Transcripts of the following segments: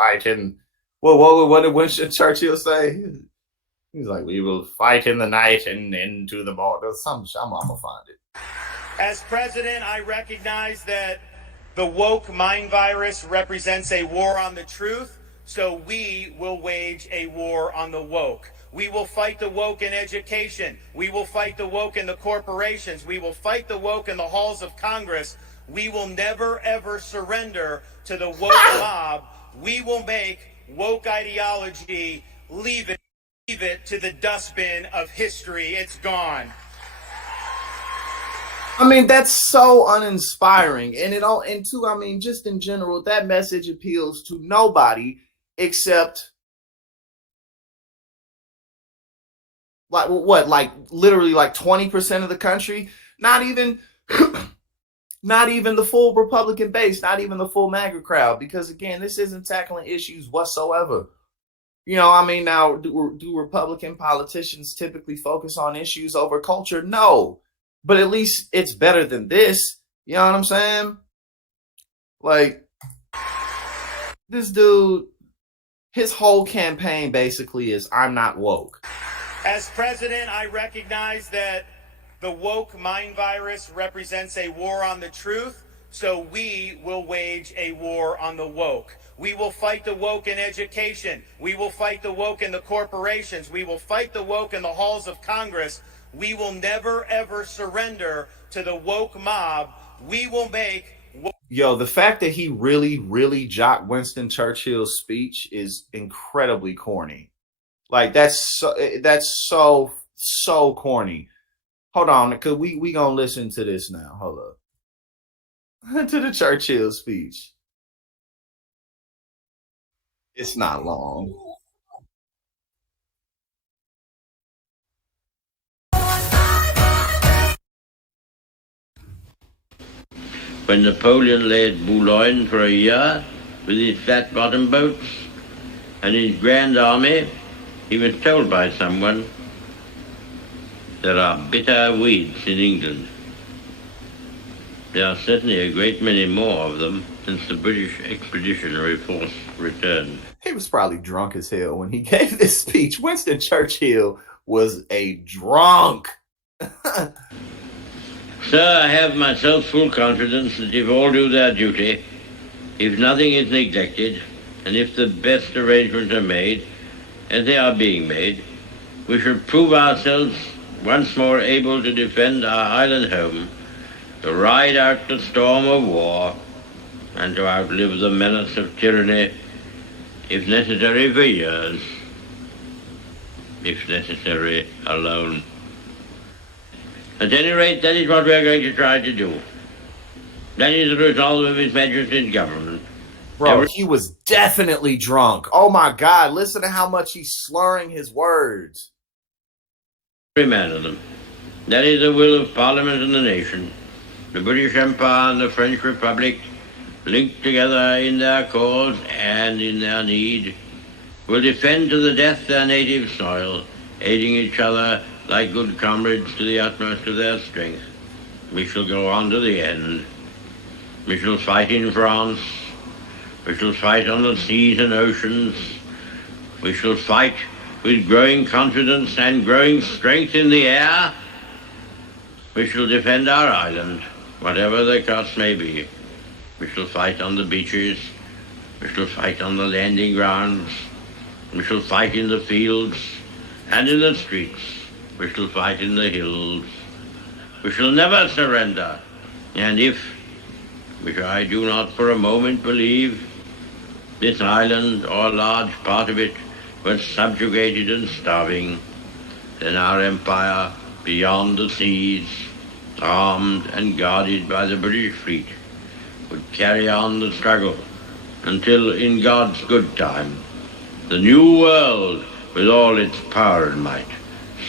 fight in. Well, what did Winston Churchill say? He's like, we will fight in the night and into the morning. I'm gonna find it. As president, I recognize that the woke mind virus represents a war on the truth, so we will wage a war on the woke. We will fight the woke in education. We will fight the woke in the corporations. We will fight the woke in the halls of Congress. We will never, ever surrender to the woke mob. We will make woke ideology, leave it to the dustbin of history. It's gone. I mean, that's so uninspiring. And too, I mean, just in general, that message appeals to nobody except like literally like 20% of the country. Not even not even the full Republican base, not even the full MAGA crowd, because again, this isn't tackling issues whatsoever. I mean, now do Republican politicians typically focus on issues over culture? No. But at least it's better than this. You know what I'm saying? Like, this dude, his whole campaign basically is, I'm not woke. As president, I recognize that the woke mind virus represents a war on the truth, so we will wage a war on the woke. We will fight the woke in education. We will fight the woke in the corporations. We will fight the woke in the halls of Congress. We will never, ever surrender to the woke mob. We will make... Yo, the fact that he really, really jocked Winston Churchill's speech is incredibly corny. Like, that's so corny. Hold on, because we gonna listen to this now. Hold up. To the Churchill speech. It's not long. When Napoleon lay at Boulogne for a year with his flat-bottomed boats and his grand army, he was told by someone, there are bitter weeds in England. There are certainly a great many more of them since the British Expeditionary Force returned. He was probably drunk as hell when he gave this speech. Winston Churchill was a drunk. Sir, I have myself full confidence that if all do their duty, if nothing is neglected, and if the best arrangements are made, as they are being made, we shall prove ourselves once more able to defend our island home, to ride out the storm of war, and to outlive the menace of tyranny, if necessary for years, if necessary alone. At any rate, that is what we are going to try to do. That is the resolve of His Majesty's government. Bro, he was definitely drunk. Oh my God, listen to how much he's slurring his words. Every man of them. That is the will of Parliament and the nation. The British Empire and the French Republic, linked together in their cause and in their need, will defend to the death their native soil, aiding each other like good comrades to the utmost of their strength. We shall go on to the end. We shall fight in France. We shall fight on the seas and oceans. We shall fight with growing confidence and growing strength in the air. We shall defend our island, whatever the cost may be. We shall fight on the beaches. We shall fight on the landing grounds. We shall fight in the fields and in the streets. We shall fight in the hills. We shall never surrender. And if, which I do not for a moment believe, this island or a large part of it was subjugated and starving, then our empire beyond the seas, armed and guarded by the British fleet, would carry on the struggle until, in God's good time, the new world, with all its power and might,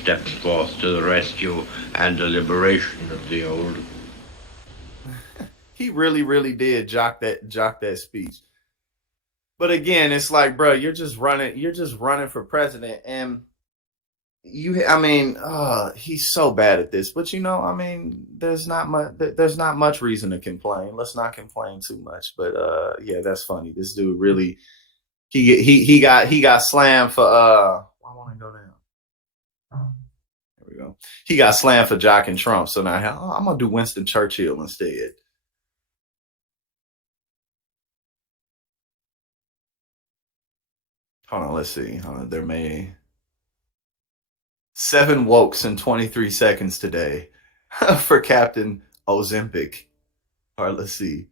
steps forth to the rescue and the liberation of the old. He really, really did jock that speech. But again, it's like, bro, you're just running for president, and he's so bad at this. But there's not much reason to complain. Let's not complain too much. But yeah, that's funny. This dude really He got slammed for I want to go down. There we go. He got slammed for jocking Trump. So now I'm gonna do Winston Churchill instead. Hold on, let's see. There may 7 wokes in 23 seconds today for Captain Ozempic. All right, let's see.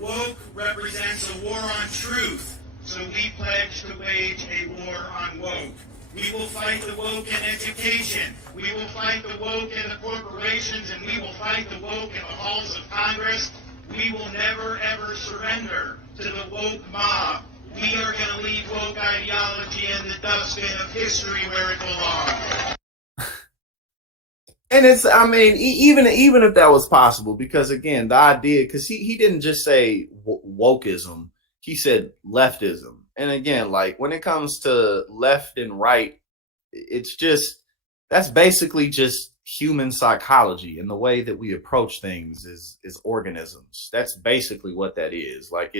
Woke represents a war on truth, so we pledge to wage a war on woke. We will fight the woke in education. We will fight the woke in the corporations, and we will fight the woke in the halls of Congress. We will never, ever surrender to the woke mob. We are going to leave woke ideology in the dustbin of history where it belongs. And it's, I mean, even if that was possible, because again, the idea, because he didn't just say wokeism, he said leftism. And again, like when it comes to left and right, it's just, that's basically just human psychology, and the way that we approach things is organisms. That's basically what that is. Like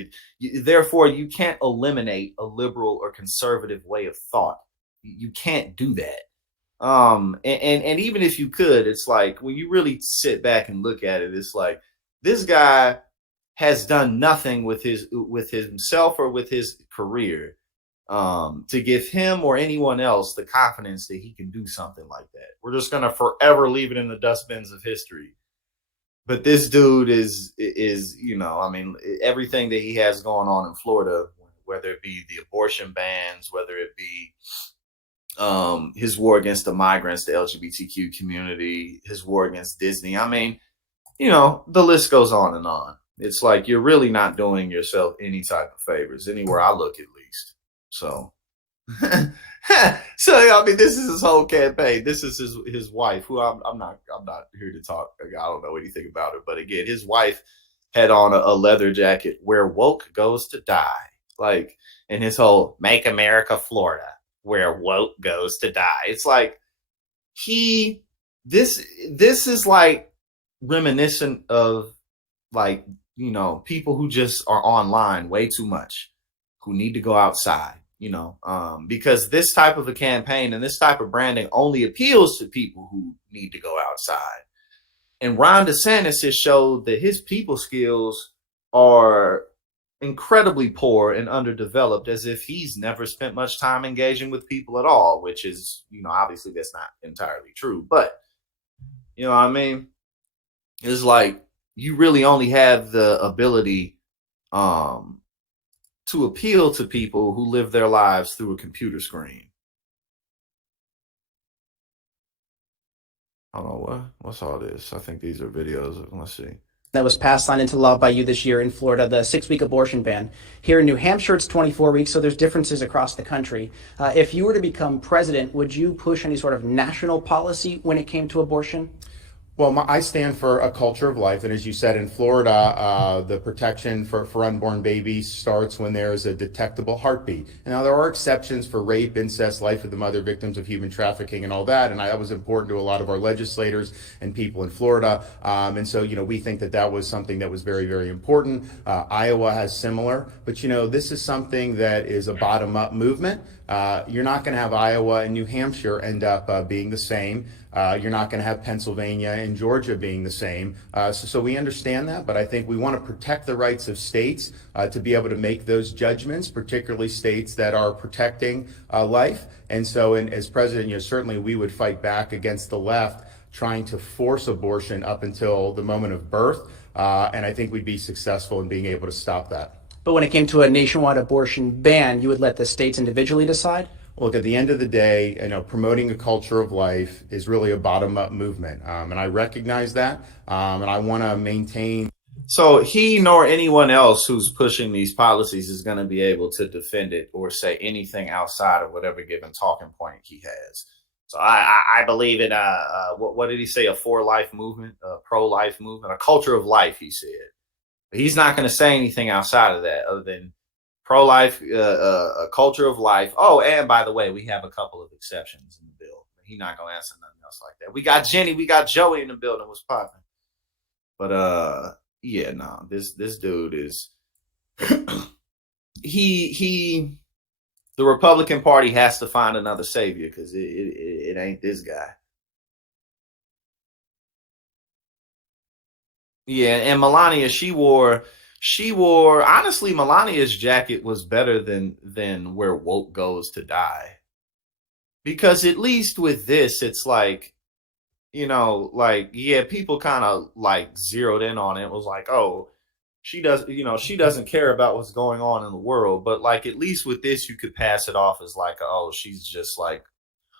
therefore, you can't eliminate a liberal or conservative way of thought. You can't do that. And even if you could, it's like when you really sit back and look at it, it's like this guy has done nothing with himself or with his career to give him or anyone else the confidence that he can do something like that. We're just gonna forever leave it in the dustbins of history. But this dude is I mean, everything that he has going on in Florida, whether it be the abortion bans, whether it be his war against the migrants, the LGBTQ community, his war against Disney. I mean, the list goes on and on. It's like you're really not doing yourself any type of favors, anywhere I look at least. So, I mean, this is his whole campaign. This is his wife, who I'm not here to talk. I don't know anything about her, but again, his wife had on a leather jacket where woke goes to die, like, and his whole "Make America Florida," where woke goes to die. It's like this is like reminiscent of like, people who just are online way too much, who need to go outside, because this type of a campaign and this type of branding only appeals to people who need to go outside. And Ron DeSantis has showed that his people skills are incredibly poor and underdeveloped, as if he's never spent much time engaging with people at all, which is, obviously that's not entirely true. But, what I mean? It's like you really only have the ability to appeal to people who live their lives through a computer screen. I don't know what's all this. I think these are videos. Let's see. That was passed signed into law by you this year in Florida, the 6-week abortion ban. Here in New Hampshire, it's 24 weeks, so there's differences across the country. If you were to become president, would you push any sort of national policy when it came to abortion? Well, I stand for a culture of life. And as you said, in Florida, the protection for unborn babies starts when there is a detectable heartbeat. And now there are exceptions for rape, incest, life of the mother, victims of human trafficking and all that. And that was important to a lot of our legislators and people in Florida. And so, we think that was something that was very, very important. Iowa has similar. But, this is something that is a bottom-up movement. You're not going to have Iowa and New Hampshire end up being the same. You're not going to have Pennsylvania and Georgia being the same. So we understand that, but I think we want to protect the rights of states to be able to make those judgments, particularly states that are protecting life. And so as president, certainly we would fight back against the left trying to force abortion up until the moment of birth. And I think we'd be successful in being able to stop that. But when it came to a nationwide abortion ban, you would let the states individually decide? Look, at the end of the day, promoting a culture of life is really a bottom-up movement. And I recognize that. And I want to maintain. So he nor anyone else who's pushing these policies is going to be able to defend it or say anything outside of whatever given talking point he has. So I believe in what did he say? A for-life movement, a pro-life movement, a culture of life, he said. But he's not going to say anything outside of that other than pro-life, a culture of life. Oh, and by the way, we have a couple of exceptions in the bill. He's not going to answer nothing else like that. We got Jenny, we got Joey in the building. What's popping? But yeah, no, this dude is the Republican Party has to find another savior because it ain't this guy. Yeah, and Melania, honestly, Melania's jacket was better than where woke goes to die. Because at least with this, it's like, like, yeah, people kind of like zeroed in on it. It was like, oh, she doesn't care about what's going on in the world. But like, at least with this, you could pass it off as like, oh, she's just like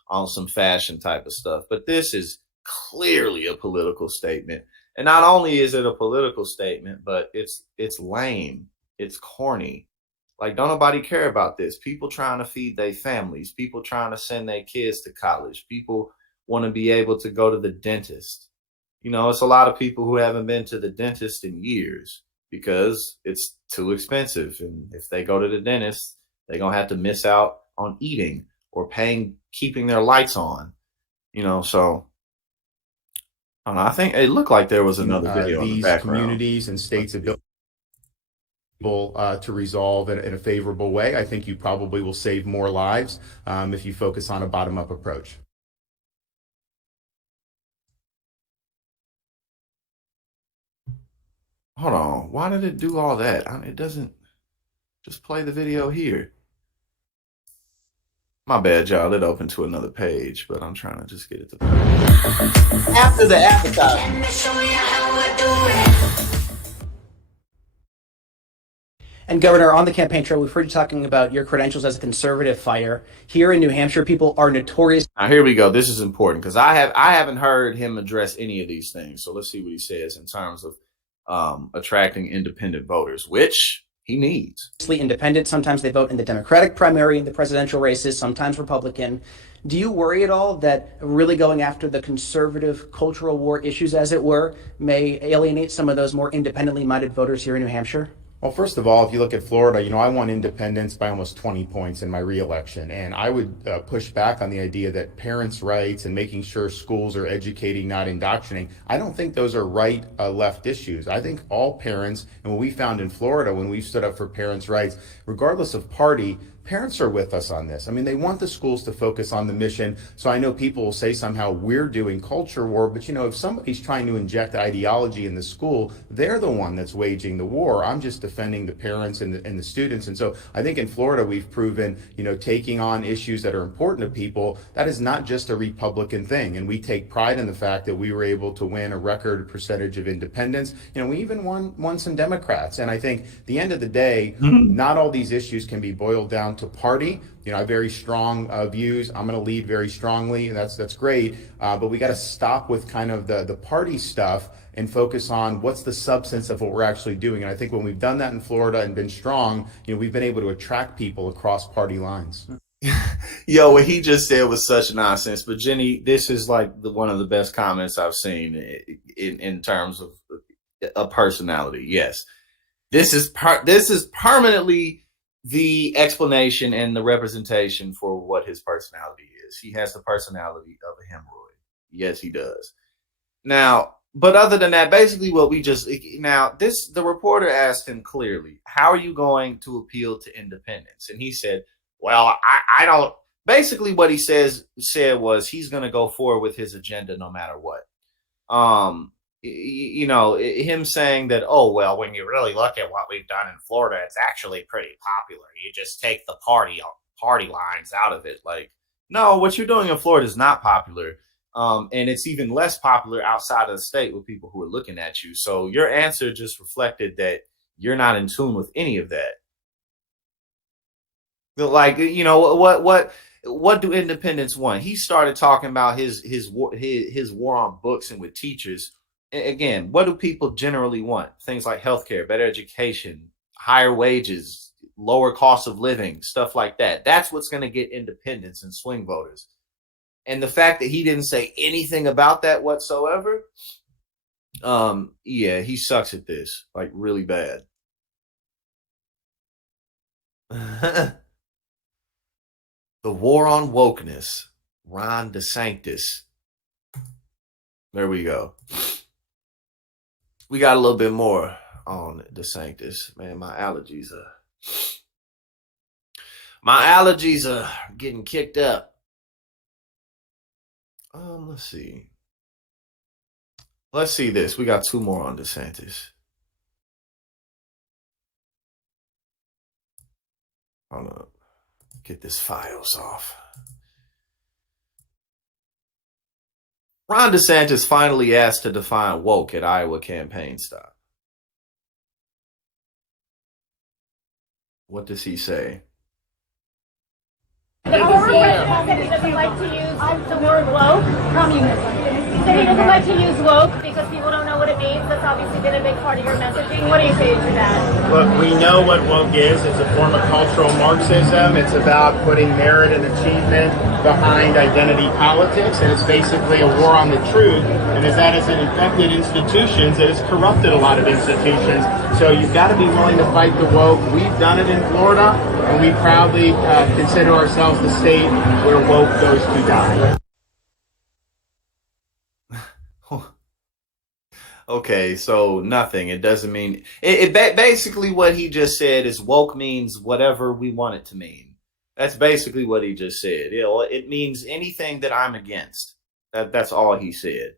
on some fashion type of stuff. But this is clearly a political statement. And not only is it a political statement, but it's lame. It's corny. Like, don't nobody care about this. People trying to feed their families. People trying to send their kids to college. People want to be able to go to the dentist. It's a lot of people who haven't been to the dentist in years because it's too expensive. And if they go to the dentist, they're going to have to miss out on eating or keeping their lights on. So I don't know. I think it looked like there was another video in the these background. communities and states ability to resolve in a favorable way. I think you probably will save more lives if you focus on a bottom-up approach. Hold on. Why did it do all that? It doesn't just play the video here. My bad, y'all. It opened to another page, but I'm trying to just get it to play. After the advertisement. And Governor, on the campaign trail, we've heard you talking about your credentials as a conservative fighter. Here in New Hampshire, people are notorious. Now, here we go. This is important because I haven't heard him address any of these things. So let's see what he says in terms of attracting independent voters, which he needs. Independent. Sometimes they vote in the Democratic primary, in the presidential races, sometimes Republican. Do you worry at all that really going after the conservative cultural war issues, as it were, may alienate some of those more independently minded voters here in New Hampshire? Well, first of all, if you look at Florida, I won independence by almost 20 points in my reelection. And I would push back on the idea that parents' rights and making sure schools are educating, not indoctrinating. I don't think those are right left issues. I think all parents, and what we found in Florida when we stood up for parents' rights, regardless of party, parents are with us on this. They want the schools to focus on the mission. So I know people will say somehow we're doing culture war, but if somebody's trying to inject ideology in the school, they're the one that's waging the war. I'm just defending the parents and the students. And so I think in Florida, we've proven, taking on issues that are important to people, that is not just a Republican thing. And we take pride in the fact that we were able to win a record percentage of independents. We even won some Democrats. And I think at the end of the day, not all these issues can be boiled down to party. I have very strong views. I'm going to lead very strongly. That's great. But we got to stop with kind of the party stuff and focus on what's the substance of what we're actually doing. And I think when we've done that in Florida and been strong, we've been able to attract people across party lines. Yo, what he just said was such nonsense. But Jenny, this is like one of the best comments I've seen in terms of a personality. Yes, this is permanently the explanation and the representation for what his personality is. He has the personality of a hemorrhoid. Yes, he does. Now, but other than that, basically what the reporter asked him clearly, how are you going to appeal to independence? And he said, well, I don't. Basically what he said was he's going to go forward with his agenda no matter what. Him saying that, oh, well, when you really look at what we've done in Florida, it's actually pretty popular. You just take the party lines out of it. Like, no, what you're doing in Florida is not popular. And it's even less popular outside of the state with people who are looking at you. So your answer just reflected that you're not in tune with any of that. Like, what do independents want? He started talking about his war on books and with teachers. Again, what do people generally want? Things like healthcare, better education, higher wages, lower cost of living, stuff like that. That's what's going to get independents and swing voters. And the fact that he didn't say anything about that whatsoever, he sucks at this, like really bad. The war on wokeness, Ron DeSantis. There we go. We got a little bit more on DeSantis. Man, my allergies are My allergies are getting kicked up. Let's see. Let's see this. We got two more on DeSantis. Hold up. Get this files off. Ron DeSantis finally asked to define woke at Iowa campaign stop. What does he say? The former president said he doesn't like to use the word woke. Communism. He said he doesn't like to use woke because people don't know what it means. That's obviously been a big part of your messaging. What do you say to that? Look, we know what woke is. It's a form of cultural Marxism. It's about putting merit and achievement behind identity politics, and it's basically a war on the truth. And as that has infected institutions, it has corrupted a lot of institutions. So you've got to be willing to fight the woke. We've done it in Florida, and we proudly consider ourselves the state where woke goes to die. Okay, so nothing. It doesn't mean basically what he just said is woke means whatever we want it to mean. That's basically what he just said. It means anything that I'm against. That's all he said.